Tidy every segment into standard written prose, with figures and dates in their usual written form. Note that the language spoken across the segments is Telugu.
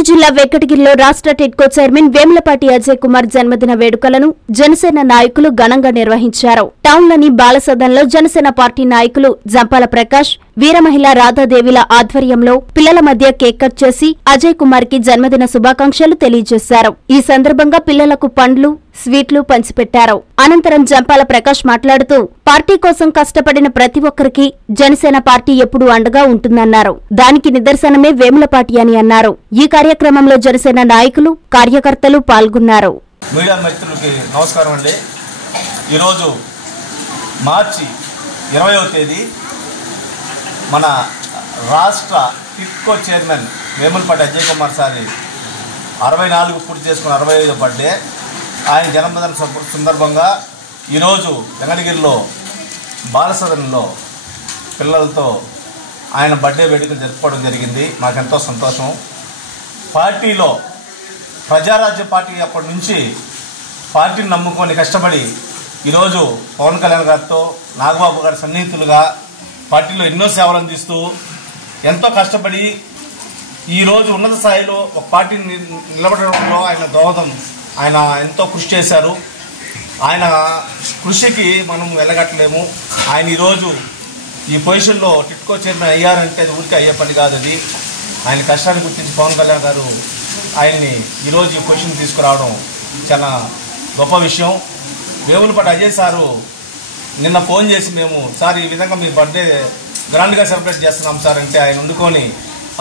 తిరుపతి జిల్లా వెంకటగిరిలో రాష్ట్ర టిడ్కో చైర్మన్ వేములపాటి అజయ్ కుమార్ జన్మదిన వేడుకలను జనసేన నాయకులు ఘనంగా నిర్వహించారు. టౌన్లోని బాలసదన్లో జనసేన పార్టీ నాయకులు జంపాల ప్రకాష్, వీరమహిళ రాధాదేవిల ఆధ్వర్యంలో పిల్లల మధ్య కేక్ కట్ చేసి అజయ్ కుమార్ కి జన్మదిన శుభాకాంక్షలు తెలియజేశారు. ఈ సందర్భంగా పిల్లలకు పండ్లు, స్వీట్లు పంచిపెట్టారు. అనంతరం జంపాల ప్రకాష్ మాట్లాడుతూ పార్టీ కోసం కష్టపడిన ప్రతి ఒక్కరికి జనసేన పార్టీ ఎప్పుడూ అండగా ఉంటుందన్నారు. దానికి నిదర్శనమే వేములపాటి అని అన్నారు. ఈ కార్యక్రమంలో జనసేన నాయకులు, కార్యకర్తలు పాల్గొన్నారు. మీడియా మిత్రులకి నమస్కారం అండి. ఈరోజు మార్చి 20వ తేదీ మన రాష్ట్ర టిడ్కో చైర్మన్ వేములపాటి అజయ్ కుమార్ సారి 64 పూర్తి చేసుకున్న 65వ బర్త్డే. ఆయన జన్మదిన సందర్భంగా ఈరోజు వెంకటగిరిలో బాలసదనంలో పిల్లలతో ఆయన బర్త్డే వేడుకలు జరుపుకోవడం జరిగింది. మాకెంతో సంతోషం. పార్టీలో ప్రజారాజ్య పార్టీ అప్పటి నుంచి పార్టీని నమ్ముకొని కష్టపడి ఈరోజు పవన్ కళ్యాణ్ గారితో, నాగబాబు గారి సన్నిహితులుగా పార్టీలో ఎన్నో సేవలు అందిస్తూ ఎంతో కష్టపడి ఈరోజు ఉన్నత స్థాయిలో ఒక పార్టీని నిలబడడంలో ఆయన ఎంతో కృషి చేశారు. ఆయన కృషికి మనం వెళ్ళగట్టలేము. ఆయన ఈరోజు ఈ పొజిషన్లో టిడ్కో చైర్మన్ అయ్యారంటే అది ఊరికే అయ్యే పని కాదు. అది ఆయన కష్టాన్ని గుర్తించి పవన్ కళ్యాణ్ గారు ఆయన్ని ఈరోజు ఈ పొజిషన్ తీసుకురావడం చాలా గొప్ప విషయం. వేములపాటి అజయ్ సారు నిన్న ఫోన్ చేసి మేము సార్ ఈ విధంగా మీ బర్త్డే గ్రాండ్గా సెలబ్రేట్ చేస్తున్నాం సార్ అంటే ఆయన వండుకొని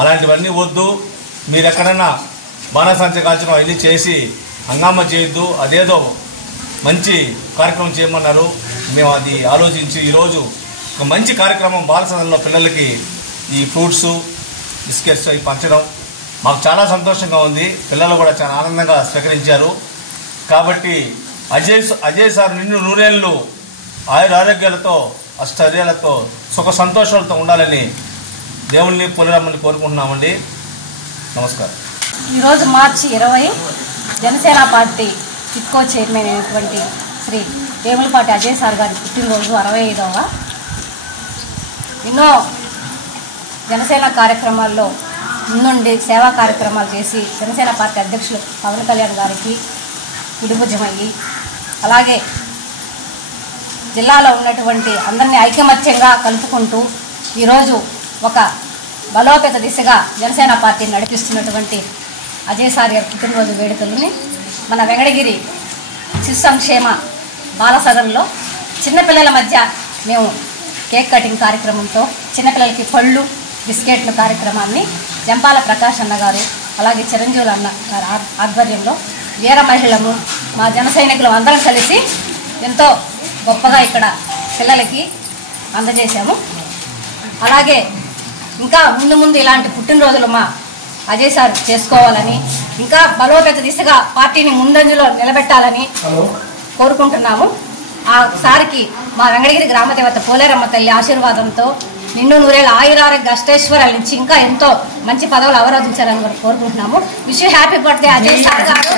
అలాంటివన్నీ వద్దు, మీరు ఎక్కడైనా బాణాసంచ కాల్చడం అవన్నీ చేసి హంగామా చేయొద్దు, అదేదో మంచి కార్యక్రమం చేయమన్నారు. మేము అది ఆలోచించి ఈరోజు ఒక మంచి కార్యక్రమం బాలసదనంలో పిల్లలకి ఈ ఫ్రూట్స్, బిస్కెట్స్ అవి పంచడం మాకు చాలా సంతోషంగా ఉంది. పిల్లలు కూడా చాలా ఆనందంగా స్వీకరించారు. కాబట్టి అజయ్ సార్ నిన్ను నూరేళ్ళు ఆయుర ఆరోగ్యాలతో, అష్టర్యాలతో, సుఖ సంతోషాలతో ఉండాలని దేవుణ్ణి పొలిరమ్మని కోరుకుంటున్నామండి. నమస్కారం. ఈరోజు మార్చి 20 జనసేన పార్టీ టిడ్కో చైర్మన్ అయినటువంటి శ్రీ వేములపాటి అజయ్ సార్ గారి పుట్టినరోజు 65వ. ఎన్నో జనసేన కార్యక్రమాల్లో ముందుండి సేవా కార్యక్రమాలు చేసి జనసేన పార్టీ అధ్యక్షులు పవన్ కళ్యాణ్ గారికి విడుభుజమయ్యి, అలాగే జిల్లాలో ఉన్నటువంటి అందరినీ ఐకమత్యంగా కలుపుకుంటూ ఈరోజు ఒక బలోపేత దిశగా జనసేన పార్టీని నడిపిస్తున్నటువంటి అజయ్ సార్ గారి పుట్టినరోజు వేడుకలని మన వెంకటగిరి శిశు సంక్షేమ బాలసదనంలో చిన్నపిల్లల మధ్య మేము కేక్ కటింగ్ కార్యక్రమంతో చిన్నపిల్లలకి పళ్ళు, బిస్కెట్లు కార్యక్రమాన్ని జంపాల ప్రకాష్ అన్న గారు, అలాగే చిరంజీవులు అన్న గారి ఆధ్వర్యంలో వీర మహిళము, మా జన సైనికులు అందరం కలిసి ఎంతో గొప్పగా ఇక్కడ పిల్లలకి అందజేశాము. అలాగే ఇంకా ముందు ఇలాంటి పుట్టినరోజులు మా అజయ్ సార్ చేసుకోవాలని, ఇంకా బలోపేత దిశగా పార్టీని ముందంజలో నిలబెట్టాలని కోరుకుంటున్నాము. ఆ సార్కి మా వెంకటగిరి గ్రామదేవత పోలేరమ్మ తల్లి ఆశీర్వాదంతో నిన్ను నూరేళ్ళ ఆయురారోగ్య అష్టైశ్వర్యాల నుంచి ఇంకా ఎంతో మంచి పదవులు అవరోధించాలని కూడా కోరుకుంటున్నాము. Wish you happy birthday Ajay sir గారు.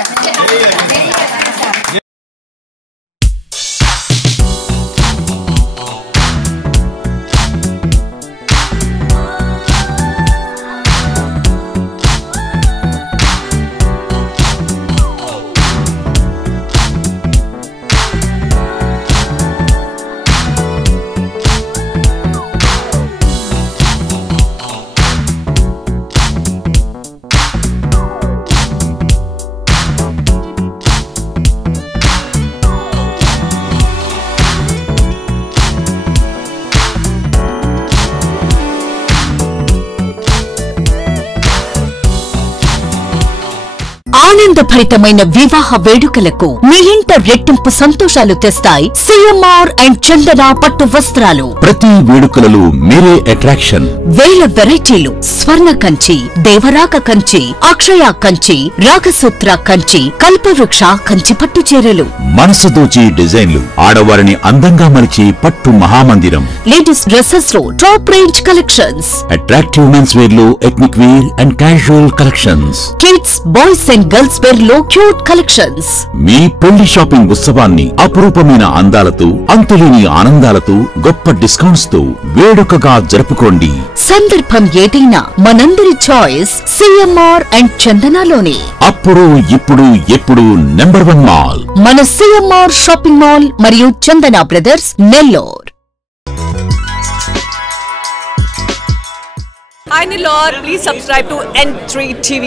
ఆనందభరితమైన వివాహ వేడుకలకు మీ ఇంట రెట్టింపు సంతోషాలు తెస్తాయి సిఎంఆర్ అండ్ చందన పట్టు వస్త్రాలు. ప్రతి వేడుకలలో మీరే అట్రాక్షన్. వేల వెరైటీలు, స్వర్ణ కంచి, దేవరాక కంచి, అక్షయ కంచి, రాగసూత్ర కంచి, కల్పవృక్ష కంచి పట్టు చీరలు, మనసు దోచి డిజైన్లు, ఆడవారిని అందంగా మలిచి పట్టు మహామందిరం. లేడీస్ డ్రెస్సెస్ లో top range collections, attractive men's wear లో ethnic wear and casual collections, kids, boys and girls wear లో క్యూట్ కలెక్షన్స్. మీ పెళ్లి షాపింగ్ ఉత్సవాన్ని అపురూపమైన అందాలతో, అంతులేని ఆనందాలతో, గొప్ప డిస్కౌంట్స్ తో వేడుకగా జరుపుకోండి. సందర్భం ఏదైనా మనందరి చాయిస్ సిఎంఆర్ అండ్ చందనాలోనే. అప్పుడు ఇప్పుడు ఎప్పుడు నెంబర్ 1 మాల్ మన సిఎంఆర్ షాపింగ్ మాల్ మరియు Chandana brothers, Nellore. Hi Nilor, please subscribe to N3 TV.